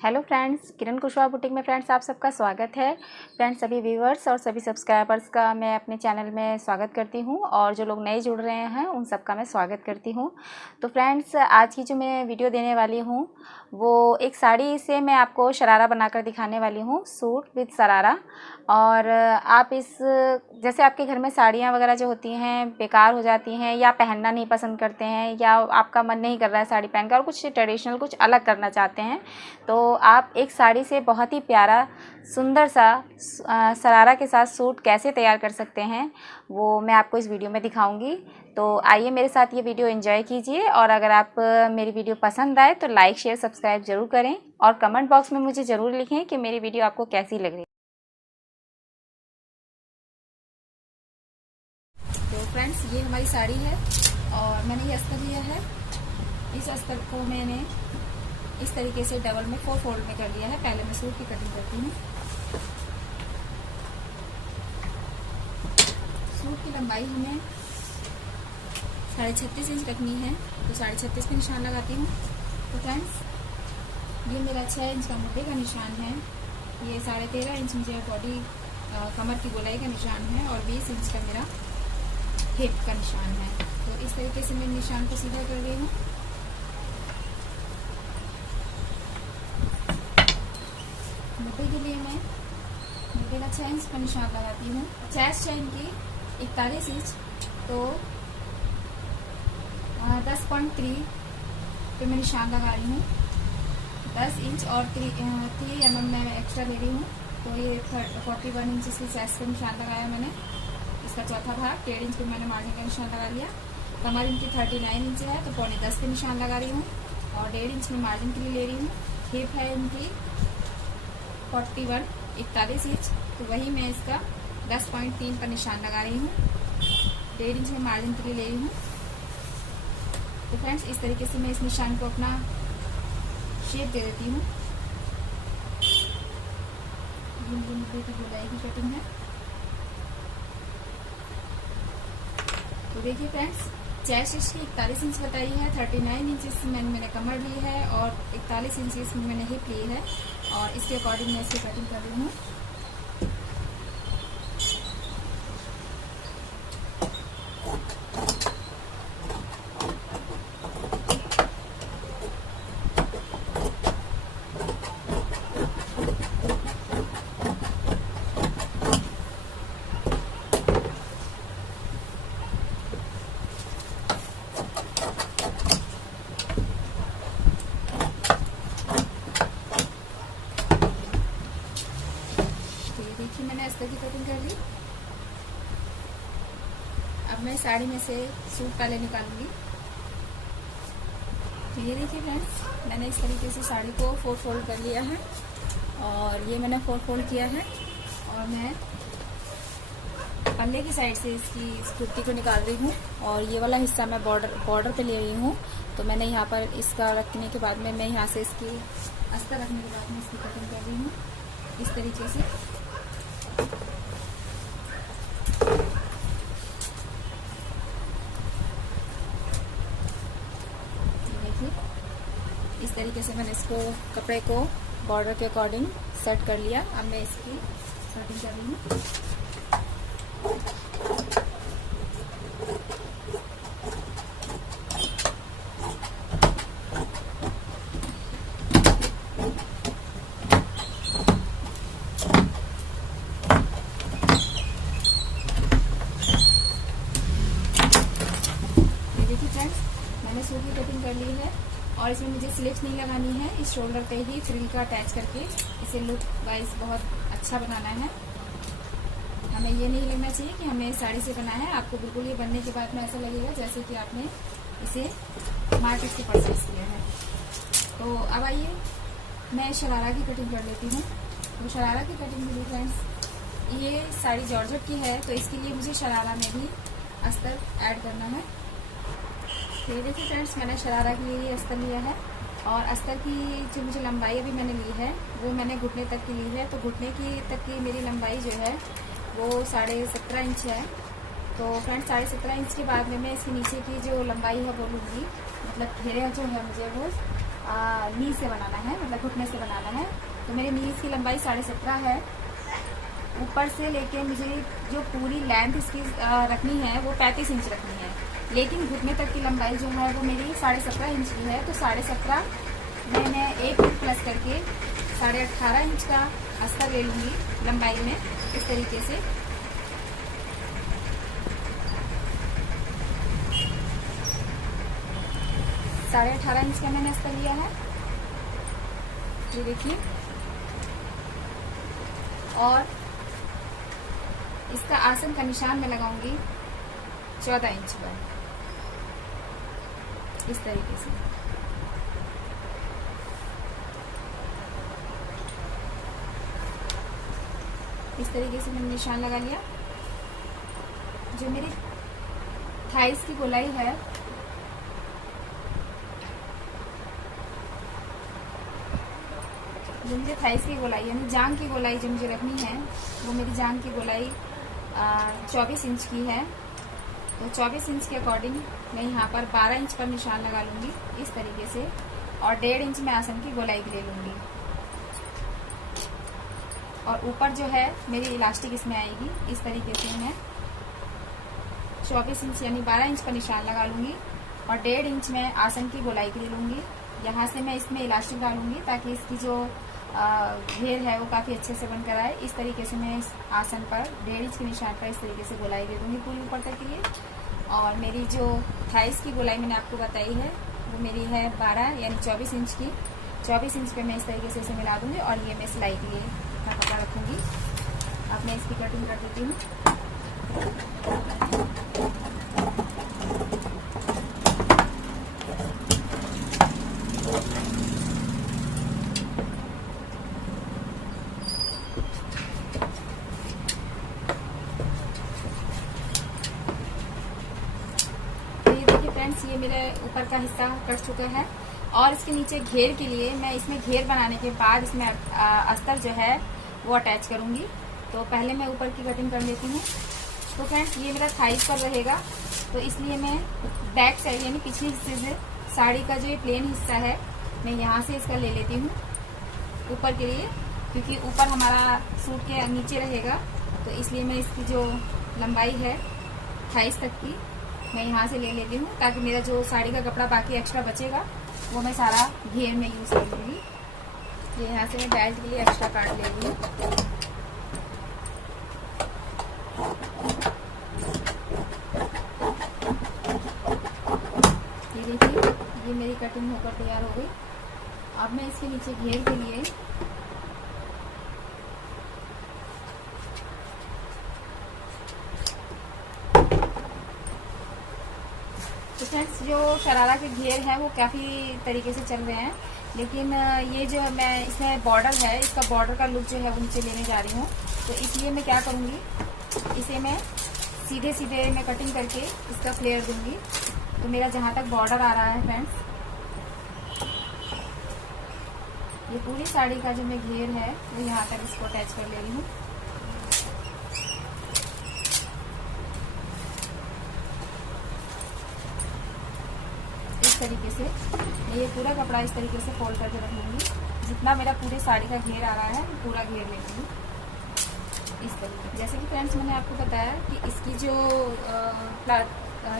Hello friends, किरण Kushwaha boutique में friends आप सबका स्वागत है। फ्रेंड्स, सभी व्यूअर्स और सभी सब्सक्राइबर्स का मैं अपने चैनल में स्वागत करती हूं और जो लोग नए जुड़ रहे हैं उन सबका मैं स्वागत करती हूं। तो फ्रेंड्स, आज की जो मैं वीडियो देने वाली हूं वो एक साड़ी से मैं आपको शरारा बनाकर दिखाने वाली हूं, सूट विद शरारा। और आप इस जैसे आपके घर में साड़ियाँ वगैरह जो होती हैं बेकार हो जाती हैं या पहनना नहीं पसंद करते हैं या आपका मन नहीं कर रहा है साड़ी पहनकर और कुछ ट्रेडिशनल कुछ अलग करना चाहते हैं, तो आप एक साड़ी से बहुत ही प्यारा सुंदर सा शरारा के साथ सूट कैसे तैयार कर सकते हैं वो मैं आपको इस वीडियो में दिखाऊंगी। तो आइए मेरे साथ ये वीडियो एंजॉय कीजिए और अगर आप मेरी वीडियो पसंद आए तो लाइक शेयर सब्सक्राइब ज़रूर करें और कमेंट बॉक्स में मुझे ज़रूर लिखें कि मेरी वीडियो आपको कैसी लग रही है। तो फ्रेंड्स, ये हमारी साड़ी है और मैंने ये अस्तर लिया है। इस अस्तर को मैंने इस तरीके से डबल में 4 फोल्ड में कर लिया है। पहले मैं सूट की कटिंग करती हूँ। सूट की लंबाई हमें 36.5 इंच रखनी है, तो 36.5 पे निशान लगाती हूँ। तो फ्रेंड्स, ये मेरा 6 इंच का मुद्दे का निशान है, ये 13.5 इंच मुझे बॉडी कमर की गोलाई का निशान है और 20 इंच का मेरा हिप का निशान है। तो इस तरीके से मैं निशान को सीधा कर रही हूँ। मुद्दे के लिए मैं मुद्दे का 6 इंच का निशान लगाती हूँ। चेस्ट चेन की 41 इंच, तो 10.3 पे मैं निशान लगा रही हूँ। 10 इंच और 3 mm मैं एक्स्ट्रा ले रही हूँ, तो ये 41 इंच की चेस्ट पे निशान लगाया मैंने। इसका चौथा भाग 1.5 इंच पे मैंने मार्जिन का निशान लगा लिया। कमर इनकी 39 इंच है, तो 9.25 पे निशान लगा रही हूँ और 1.5 इंच में मार्जिन के लिए ले रही हूँ। हिप है इनकी 41 इंच, तो वही मैं इसका 10.3 पर निशान लगा रही हूँ। 1.5 इंच में मार्जिन के लिए ले रही हूँ। तो फ्रेंड्स, इस तरीके से मैं इस निशान को अपना शेप दे देती हूँ। मुद्दे की गोलाई की कटिंग है। तो देखिए फ्रेंड्स, चेस्ट इसकी 41 इंच बताई है, 39 इंच मैंने कमर ली है और 41 इंच इसमें मैंने हिप ली है और इसके अकॉर्डिंग मैं इसकी कटिंग कर रही हूँ। देखिए, मैंने अस्तर की कटिंग कर ली। अब मैं साड़ी में से सूट पहले निकालूंगी। तो ये देखिए फ्रेंड्स, मैंने इस तरीके से साड़ी को 4 फोल्ड कर लिया है और ये मैंने 4 फोल्ड किया है और मैं पल्ले की साइड से इसकी कुर्ती को निकाल रही हूँ और ये वाला हिस्सा मैं बॉर्डर पे ले रही हूँ। तो मैंने यहाँ पर इसका रखने के बाद में मैं यहाँ से इसकी अस्तर रखने के बाद में इसकी कटिंग कर रही हूँ इस तरीके से। इस तरीके से मैंने इसको कपड़े को बॉर्डर के अकॉर्डिंग सेट कर लिया। अब मैं इसकी कटिंग कर रही हूँ। ये देखिए फ्रेंड्स, मैंने सूट की कटिंग कर ली है और इसमें मुझे स्लिप्स नहीं लगानी है। इस शोल्डर पे ही फ्रिल का अटैच करके इसे लुक वाइज बहुत अच्छा बनाना है। हमें ये नहीं लगना चाहिए कि हमें साड़ी से बना है। आपको बिल्कुल ये बनने के बाद में ऐसा लगेगा जैसे कि आपने इसे मार्केट से परचेज किया है। तो अब आइए मैं शरारा की कटिंग कर लेती हूँ। तो शरारा की कटिंग के लिए फ्रेंड्स, ये साड़ी जॉर्जेट की है, तो इसके लिए मुझे शरारा में भी अस्तर ऐड करना है। ये देखिए फ्रेंड्स, मैंने शरारा के लिए ये अस्तर लिया है और अस्तर की जो मुझे लंबाई अभी मैंने ली है वो मैंने घुटने तक की ली है। तो घुटने की तक की मेरी लंबाई जो है वो 17.5 इंच है। तो फ्रेंड्स 17.5 इंच के बाद में मैं इसके नीचे की जो लंबाई है वो लूँगी, मतलब घेरे जो है मुझे वो नी से बनाना है, मतलब घुटने से बनाना है। तो मेरे नीज की लंबाई 17.5 है। ऊपर से लेके मुझे जो पूरी लेंथ इसकी रखनी है वो 35 इंच रखनी है, लेकिन घुटने तक की लंबाई जो है वो मेरी 17.5 इंच की है। तो 17.5 में मैं 1 इंच प्लस करके 18.5 इंच का अस्तर ले लूँगी लंबाई में, इस तरीके से। साढ़े 18 इंच का मैंने अस्तर लिया है, ये देखिए। और इसका आसन का निशान मैं लगाऊंगी 14 इंच पर, इस तरीके से। इस तरीके से मैंने निशान लगा लिया। जो मेरी थाइस की गोलाई है जो मुझे थाइस की गोलाई यानी जांग की गोलाई जो मुझे रखनी है, वो मेरी जांग की गोलाई 24 इंच की है। तो 24 इंच के अकॉर्डिंग मैं यहाँ पर 12 इंच पर निशान लगा लूँगी, इस तरीके से। और 1.5 इंच में आसन की गोलाई ले लूँगी। और ऊपर जो है मेरी इलास्टिक इसमें आएगी, इस तरीके से मैं 24 इंच यानी 12 इंच पर निशान लगा लूँगी। और 1.5 इंच में आसन की गोलाई के ले लूँगी। यहाँ से मैं इसमें इलास्टिक डालूँगी ताकि इसकी जो घेर है वो काफ़ी अच्छे से बनकर आए। इस तरीके से मैं इस आसन पर 1.5 इंच के निशान पर इस तरीके से गोलाई दे दूँगी पूरी ऊपर तक के लिए। और मेरी जो थाइस की गोलाई मैंने आपको बताई है वो मेरी है 12 यानी 24 इंच की। 24 इंच पे मैं इस तरीके से इसे मिला दूँगी और ये मैं सिलाई के लिए अपना कपड़ा रखूँगी। अब मैं इसकी कटिंग कर देती हूँ। फ्रेंड्स, ये मेरे ऊपर का हिस्सा कट चुका है। और इसके नीचे घेर के लिए मैं इसमें घेर बनाने के बाद इसमें अस्तर जो है वो अटैच करूँगी। तो पहले मैं ऊपर की कटिंग कर लेती हूँ। तो फ्रेंड्स, ये मेरा थाइस पर रहेगा, तो इसलिए मैं बैक साइड यानी पिछले हिस्से से साड़ी का जो ये प्लेन हिस्सा है मैं यहाँ से इसका ले लेती हूँ ऊपर के लिए, क्योंकि ऊपर हमारा सूट के नीचे रहेगा। तो इसलिए मैं इसकी जो लंबाई है थाइस तक की मैं यहाँ से ले लेती हूँ, ताकि मेरा जो साड़ी का कपड़ा बाकी एक्स्ट्रा बचेगा वो मैं सारा घेर में यूज़ कर लूँगी। ये यहाँ से मैं बेल्ट के लिए एक्स्ट्रा काट ले रही हूँ। ये देखिए, ये मेरी कटिंग होकर तैयार हो गई। अब मैं इसके नीचे घेर के लिए तो फ्रेंड्स, जो शरारा के घेर हैं वो काफ़ी तरीके से चल रहे हैं, लेकिन ये जो मैं इसमें बॉर्डर है, इसका बॉर्डर का लुक जो है वो नीचे लेने जा रही हूँ। तो इसलिए मैं क्या करूँगी, इसे मैं सीधे सीधे मैं कटिंग करके इसका फ्लेयर दूँगी। तो मेरा जहाँ तक बॉर्डर आ रहा है फ्रेंड्स, ये पूरी साड़ी का जो मैं घेर है वो यहाँ तक इसको अटैच कर ले रही हूँ। इस तरीके से मैं ये पूरा कपड़ा इस तरीके से फोल्ड करके रख लूँगी। जितना मेरा पूरे साड़ी का घेर आ रहा है पूरा घेर ले लूँगी इस तरीके। जैसे कि फ्रेंड्स, मैंने आपको बताया कि इसकी जो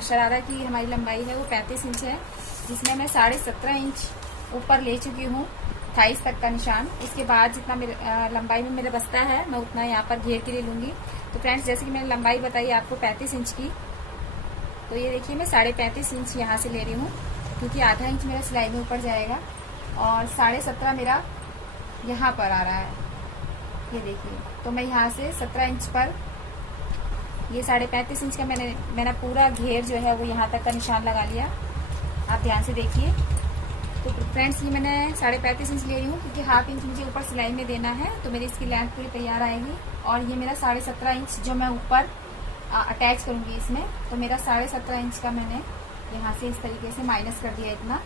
शरारा की हमारी लंबाई है वो 35 इंच है, जिसमें मैं 17.5 इंच ऊपर ले चुकी हूँ थाइस तक का निशान। इसके बाद जितना मेरे लंबाई में मेरा बचता है मैं उतना यहाँ पर घेर के लिए लूँगी। तो फ्रेंड्स, जैसे कि मैंने लंबाई बताई आपको 35 इंच की, तो ये देखिए मैं 35.5 इंच यहाँ से ले रही हूँ, क्योंकि आधा इंच मेरा सिलाई में ऊपर जाएगा और 17.5 मेरा यहाँ पर आ रहा है। ये देखिए, तो मैं यहाँ से 17 इंच पर ये 35.5 इंच का मैंने पूरा घेर जो है वो यहाँ तक का निशान लगा लिया। आप ध्यान से देखिए। तो फ्रेंड्स, ये मैंने 35.5 इंच ले रही हूँ, क्योंकि हाफ इंच मुझे ऊपर सिलाई में देना है, तो मेरी इसकी लेंथ पूरी तैयार आएगी। और ये मेरा 17.5 इंच जो मैं ऊपर अटैच करूँगी इसमें, तो मेरा 17.5 इंच का मैंने यहाँ से इस तरीके से माइनस कर दिया इतना।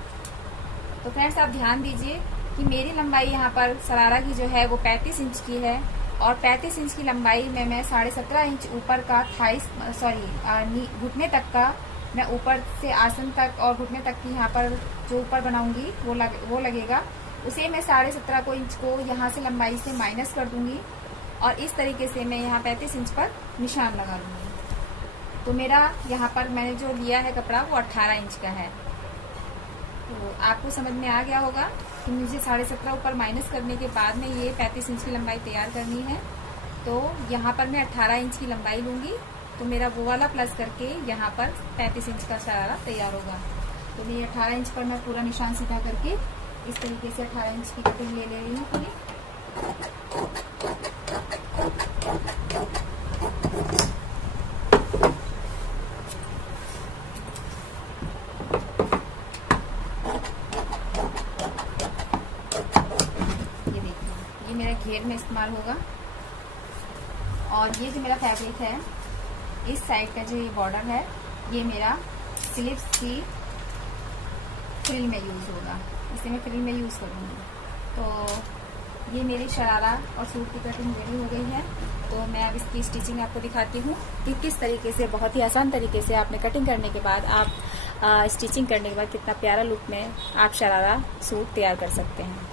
तो फ्रेंड्स, आप ध्यान दीजिए कि मेरी लंबाई यहाँ पर शरारा की जो है वो 35 इंच की है, और 35 इंच की लंबाई में मैं 17.5 इंच ऊपर का थाइस घुटने तक का मैं ऊपर से आसन तक और घुटने तक की यहाँ पर जो ऊपर बनाऊंगी वो लगेगा, उसे मैं 17.5 इंच को यहाँ से लंबाई से माइनस कर दूंगी और इस तरीके से मैं यहाँ 35 इंच पर निशान लगा लूँगी। तो मेरा यहाँ पर मैंने जो लिया है कपड़ा वो 18 इंच का है। तो आपको समझ में आ गया होगा कि मुझे 17.5 ऊपर माइनस करने के बाद में ये 35 इंच की लंबाई तैयार करनी है। तो यहाँ पर मैं 18 इंच की लंबाई लूँगी, तो मेरा वो वाला प्लस करके यहाँ पर 35 इंच का शरारा तैयार होगा। तो मैं 18 इंच पर मैं पूरा निशान सीधा करके इस तरीके से 18 इंच की कटिंग ले रही हूँ पूरी। ये देखिए, ये मेरा घेर में इस्तेमाल होगा। और ये जो मेरा फैब्रिक है, इस साइड का जो ये बॉर्डर है, ये मेरा स्लीव्स की फ्रिल में यूज़ होगा, इसे मैं फ्रिल में यूज़ करूँगी। तो ये मेरी शरारा और सूट की कटिंग रेडी हो गई है। तो मैं अब इसकी स्टिचिंग आपको दिखाती हूँ कि किस तरीके से, बहुत ही आसान तरीके से आपने कटिंग करने के बाद आप स्टिचिंग करने के बाद कितना प्यारा लुक में आप शरारा सूट तैयार कर सकते हैं।